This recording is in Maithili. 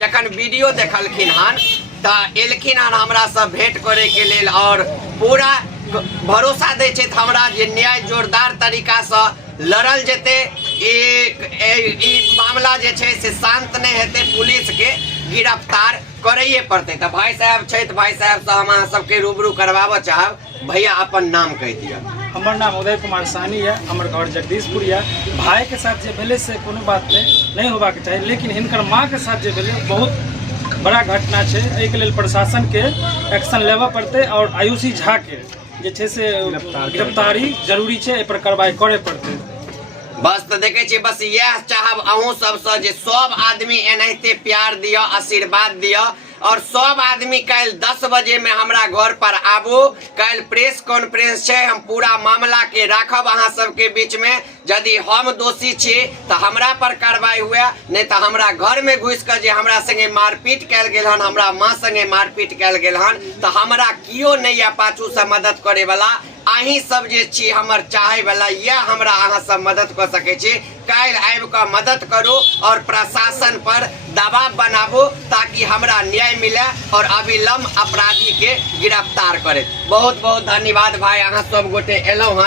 जखन वीडियो देखलखिन हन तो एलखिन हन हमरा सब भेंट करे के लेल और पूरा भरोसा दै छै हमरा जे न्याय जोरदार तरीका से लड़ल जेते। ई मामला जे छै से शांत नहीं हेते, पुलिस के गिरफ्तार करैये पड़ते। तो भाई साहब छै, भाई साहब से हम अहाँ सबके रूबरू करवाबो चाहब। भैया अपन नाम कह दिया। हमार नाम उदय कुमार साहनी है, हमार घर जगदीशपुर है। भाई के साथ जे भेले से कोनो बात नहीं होबाक चाहिए, लेकिन हिनकर माँ के साथ जे भेले बहुत बड़ा घटना है। एहि के लेल प्रशासन के एक्शन लेवा पड़ते और आयुषी झा के जे छै से गिरफ्तारी जरूरी है, एहि पर कार्रवाई करे पड़ते। बस तो देखे छी, बस यह चाहब अहूँ सबसे जे सब आदमी एनाहिते प्यार दिया, आशीर्वाद दिया और सब आदमी कल 10 बजे में हमरा घर पर आबू। कल प्रेस कॉन्फ्रेंस है, हम पूरा मामला के राखब अहाँ सबके बीच में। यदि हम दोषी छी तो हमरा पर कार्रवाई हुए, नहीं तो हमरा घर में घुस कर जे हमरा संगे मारपीट कैल गेल हन, हमरा माँ संगे मारपीट कैल गेल हन, तो हमरा कियो नहीं है पाछू से मदद करे वाला। अहीं सब जे छी हमर चाहे वाला, यह हमरा अहाँ सब मदद कर सके छी। काल आबि के मदद करू और प्रशासन पर दबाव बनाबू ताकि हमरा न्याय मिले और अविलंब अपराधी के गिरफ्तार करे। बहुत बहुत धन्यवाद भाई, अहाँ सब गोटे एलौ हन।